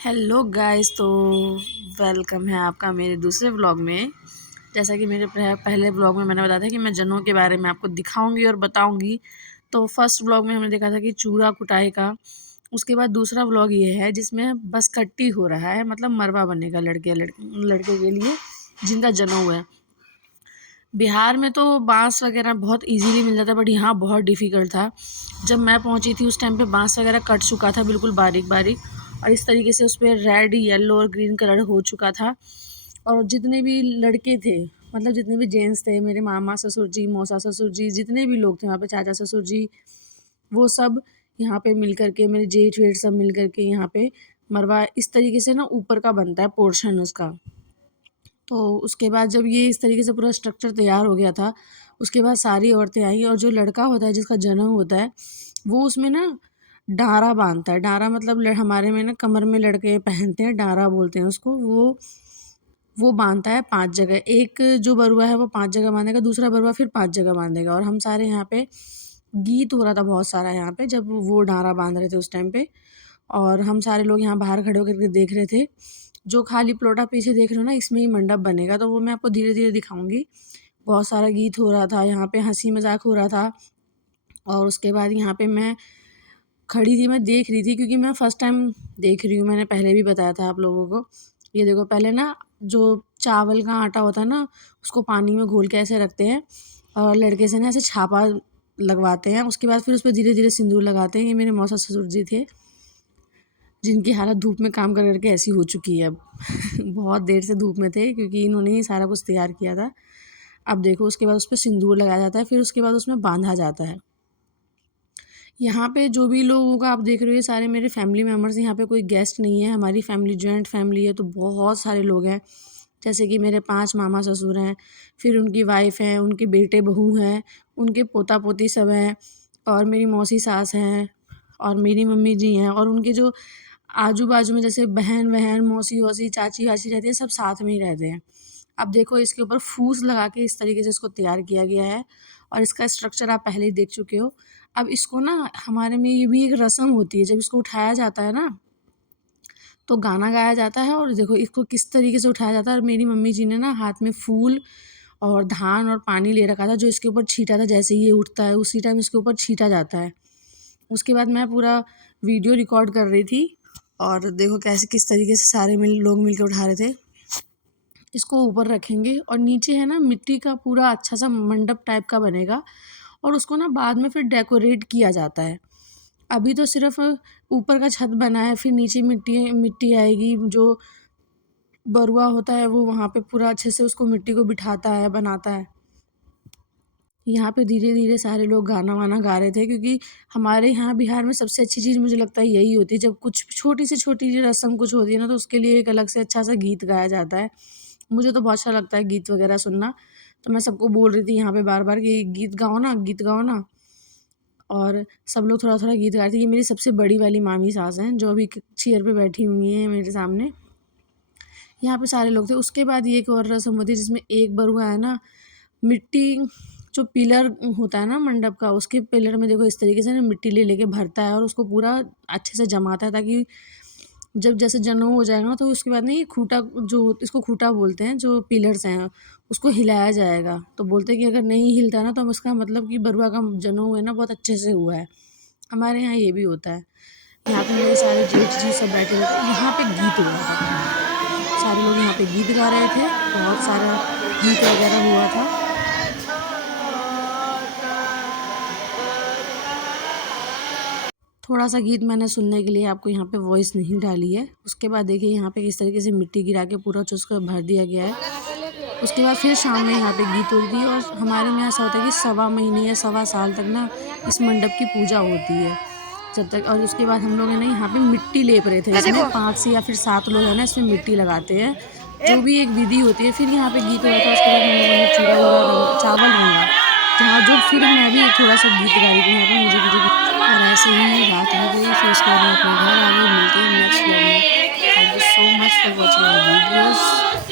Hello guys, तो welcome है आपका मेरे दूसरे व्लॉग में। जैसा कि मेरे पहले व्लॉग में मैंने बताया था कि मैं जनों के बारे में आपको दिखाऊंगी और बताऊंगी। तो फर्स्ट व्लॉग में हमने देखा था कि चूड़ा कुटाई का। उसके बाद दूसरा व्लॉग ये है जिसमें बस कट्टी हो रहा है, मतलब मरबा बनेगा लड़के के लिए जिनका जनेऊ है। बिहार में तो बांस वगैरह बहुत इजीली मिल जाता है, बट यहाँ बहुत डिफ़िकल्ट था। जब मैं पहुँची थी उस टाइम पे बांस वगैरह कट चुका था, बिल्कुल बारीक बारीक, और इस तरीके से उस पर रेड येलो और ग्रीन कलर हो चुका था। और जितने भी लड़के थे, मतलब जितने भी जेंट्स थे, मेरे मामा ससुर जी, मौसा ससुर जी, जितने भी लोग थे वहाँ पे, चाचा ससुर जी, वो सब यहाँ पे मिल कर के, मेरे जेठ वेठ सब मिल कर के यहाँ पे मरवा इस तरीके से ना ऊपर का बनता है पोर्शन उसका। तो उसके बाद जब ये इस तरीके से पूरा स्ट्रक्चर तैयार हो गया था, उसके बाद सारी औरतें आई, और जो लड़का होता है जिसका जनेऊ होता है, वो उसमें ना डारा बांधता है। डारा मतलब हमारे में ना कमर में लड़के पहनते हैं, डारा बोलते हैं उसको। वो बांधता है 5 जगह। एक जो बरुआ है वो 5 जगह बांधेगा, दूसरा बरुआ फिर 5 जगह बांधेगा। और हम सारे यहाँ पे गीत हो रहा था बहुत सारा यहाँ पे, जब वो डारा बांध रहे थे उस टाइम पे। और हम सारे लोग यहाँ बाहर खड़े होकर के देख रहे थे। जो खाली प्लॉट आप पीछे देख रहे हो ना, इसमें ही मंडप बनेगा, तो वो मैं आपको धीरे धीरे दिखाऊंगी। बहुत सारा गीत हो रहा था यहाँ पे, हंसी मजाक हो रहा था। और उसके बाद यहाँ पे मैं खड़ी थी, मैं देख रही थी, क्योंकि मैं फर्स्ट टाइम देख रही हूँ। मैंने पहले भी बताया था आप लोगों को। ये देखो, पहले ना जो चावल का आटा होता है ना, उसको पानी में घोल के ऐसे रखते हैं, और लड़के से ना ऐसे छापा लगवाते हैं। उसके बाद फिर उस पर धीरे धीरे सिंदूर लगाते हैं। ये मेरे मौसा ससुर जी थे, जिनकी हालत धूप में काम कर करके ऐसी हो चुकी है अब। बहुत देर से धूप में थे, क्योंकि इन्होंने ही सारा कुछ तैयार किया था। अब देखो, उसके बाद उस पर सिंदूर लगाया जाता है, फिर उसके बाद उसमें बांधा जाता है। यहाँ पे जो भी लोगों का आप देख रहे हो, ये सारे मेरे फैमिली मेम्बर्स हैं। यहाँ पे कोई गेस्ट नहीं है। हमारी फैमिली जॉइंट फैमिली है, तो बहुत सारे लोग हैं। जैसे कि मेरे 5 मामा ससुर हैं, फिर उनकी वाइफ हैं, उनके बेटे बहू हैं, उनके पोता पोती सब हैं, और मेरी मौसी सास हैं, और मेरी मम्मी जी हैं, और उनके जो आजू बाजू में जैसे बहन वहन, मौसी वौसी, चाची वाची रहती है, सब साथ में ही रहते हैं। अब देखो, इसके ऊपर फूस लगा के इस तरीके से इसको तैयार किया गया है, और इसका स्ट्रक्चर आप पहले ही देख चुके हो। अब इसको ना, हमारे में ये भी एक रस्म होती है, जब इसको उठाया जाता है ना, तो गाना गाया जाता है। और देखो इसको किस तरीके से उठाया जाता है। और मेरी मम्मी जी ने ना हाथ में फूल और धान और पानी ले रखा था, जो इसके ऊपर छीटा था। जैसे ही ये उठता है उसी टाइम इसके ऊपर छीटा जाता है। उसके बाद मैं पूरा वीडियो रिकॉर्ड कर रही थी, और देखो कैसे किस तरीके से सारे लोग मिलकर उठा रहे थे। इसको ऊपर रखेंगे, और नीचे है ना मिट्टी का पूरा अच्छा सा मंडप टाइप का बनेगा, और उसको ना बाद में फिर डेकोरेट किया जाता है। अभी तो सिर्फ ऊपर का छत बना है, फिर नीचे मिट्टी मिट्टी आएगी। जो बरुआ होता है वो वहाँ पे पूरा अच्छे से उसको मिट्टी को बिठाता है, बनाता है। यहाँ पे धीरे धीरे सारे लोग गाना वाना गा रहे थे, क्योंकि हमारे यहाँ बिहार में सबसे अच्छी चीज़ मुझे लगता है यही होती है। जब कुछ छोटी से छोटी रस्म कुछ होती है ना, तो उसके लिए एक अलग से अच्छा सा गीत गाया जाता है। मुझे तो बहुत अच्छा लगता है गीत वगैरह सुनना। तो मैं सबको बोल रही थी यहाँ पे बार बार कि गीत गाओ ना, गीत गाओ ना। और सब लोग थोड़ा थोड़ा गीत गा रहे थे। ये मेरी सबसे बड़ी वाली मामी सास हैं, जो अभी चेयर पे बैठी हुई हैं मेरे सामने। यहाँ पे सारे लोग थे। उसके बाद ये एक और रस्म होती है, जिसमें एक बरुआ है ना, मिट्टी, जो पिलर होता है ना मंडप का, उसके पिलर में देखो इस तरीके से ना मिट्टी ले लेके भरता है, और उसको पूरा अच्छे से जमाता है, ताकि जब जैसे जनेऊ हो जाएगा ना, तो उसके बाद ना ये खूंटा, जो इसको खूंटा बोलते हैं, जो पिलर्स हैं, उसको हिलाया जाएगा। तो बोलते हैं कि अगर नहीं हिलता ना, तो हम इसका मतलब कि बरुआ का जनेऊ है ना बहुत अच्छे से हुआ है। हमारे यहाँ ये भी होता है। यहाँ पे मेरे सारे जेठ जी सब बैठे हुए थे। यहाँ पे गीत हो रहा था पूरा, सारे लोग यहाँ पे गीत गा रहे थे, बहुत सारा गीत वगैरह हुआ था। थोड़ा सा गीत मैंने सुनने के लिए आपको यहाँ पे वॉइस नहीं डाली है। उसके बाद देखिए यहाँ पे किस तरीके से मिट्टी गिरा के पूरा उसको भर दिया गया है। उसके बाद फिर शाम में यहाँ पे गीत होती है, और हमारे में ऐसा होता है कि 1.25 महीने या 1.25 साल तक ना इस मंडप की पूजा होती है, जब तक। और उसके बाद हम लोग है ना यहाँ पे मिट्टी लेप रहे थे, इसमें 5 से या फिर 7 लोग हैं ना इसमें मिट्टी लगाते हैं, जो भी एक विधि होती है। फिर यहाँ पे गीत हो रहा था। उसके बाद हम लोगों ने चूड़ा वूड़ा चावल रंगा, जहाँ जो फिर मैं भी थोड़ा सा गीत गा रही थी यहाँ पे, मुझे भी और ऐसे ही रात हो गई। फिर उसके बाद मैं अपने घर आ गई। मिलते हैं नेक्स्ट व्लॉग में। Thank you so much for watching my videos.